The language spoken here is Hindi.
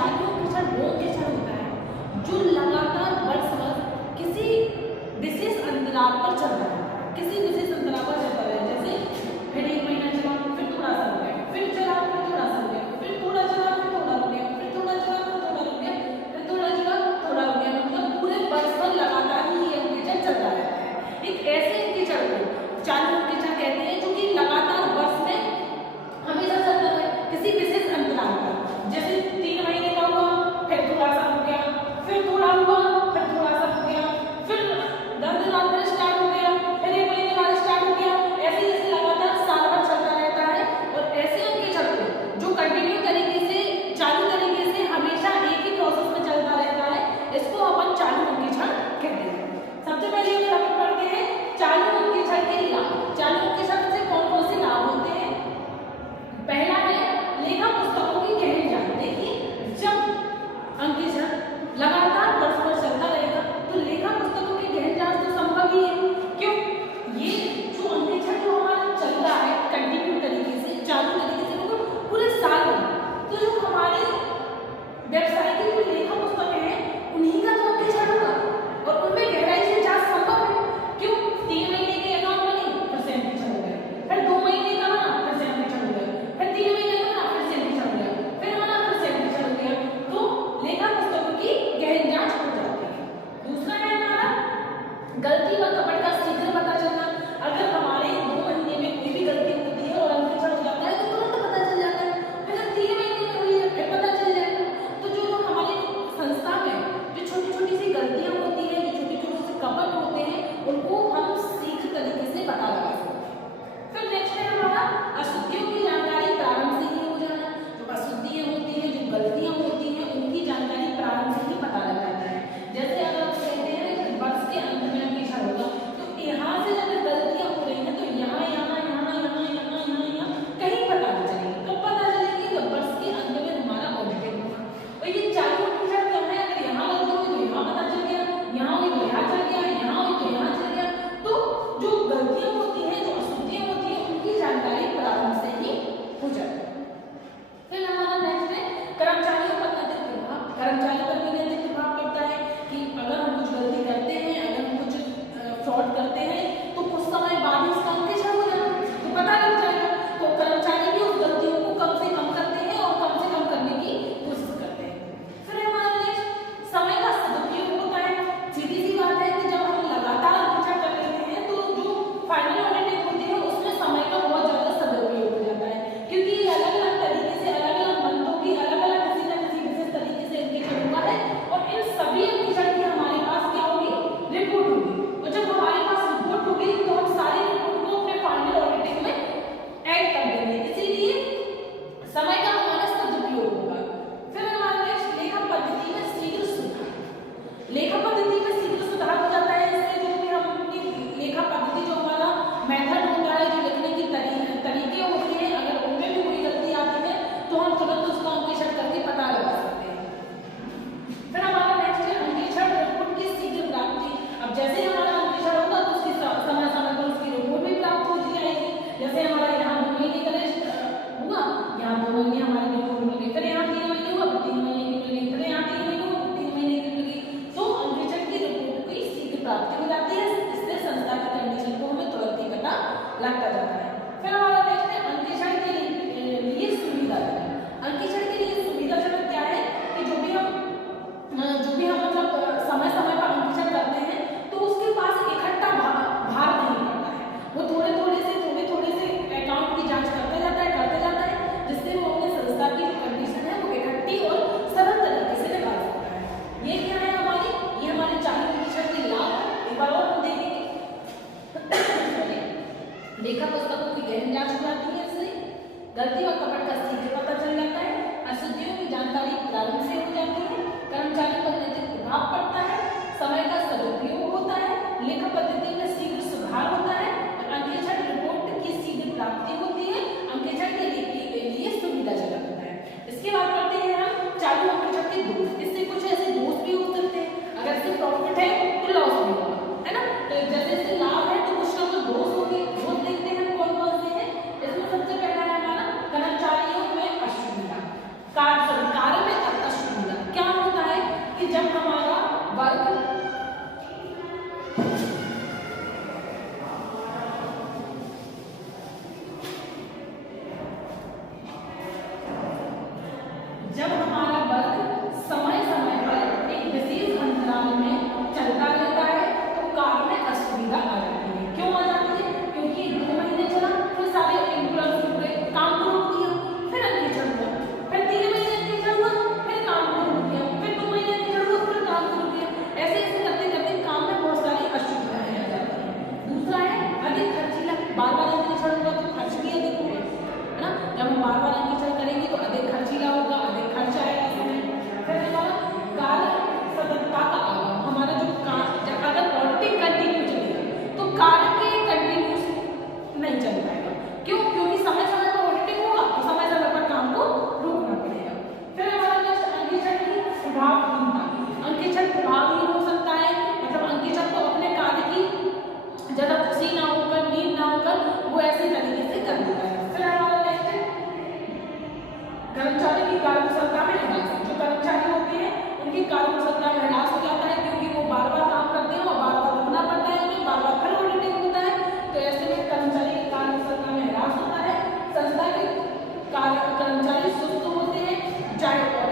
चालू क्षण वो क्षण होता है जो लगातार वर्ष किसी विशेष अंतराल पर चल रहा है, किसी विशेष अंतराल पर चलता है। जैसे फिर 1 महीना चला, फिर थोड़ा सा हो गया, फिर चला, फिर थोड़ा सा हो गया, फिर थोड़ा चला, फिर थोड़ा हो गया, फिर थोड़ा चला, फिर थोड़ा हो गया, फिर थोड़ा चला, थोड़ा हो गया। मतलब पूरे वर्ष भर लगातार ही ये अंकेचन चलता रहता है। एक ऐसे अंकेचन को चालू अंकेचन कहते हैं जो कि लगातार वर्ष में हमेशा चलता है किसी विशेष अंतराल पर। जैसे 3 महीने का हुआ, चाहे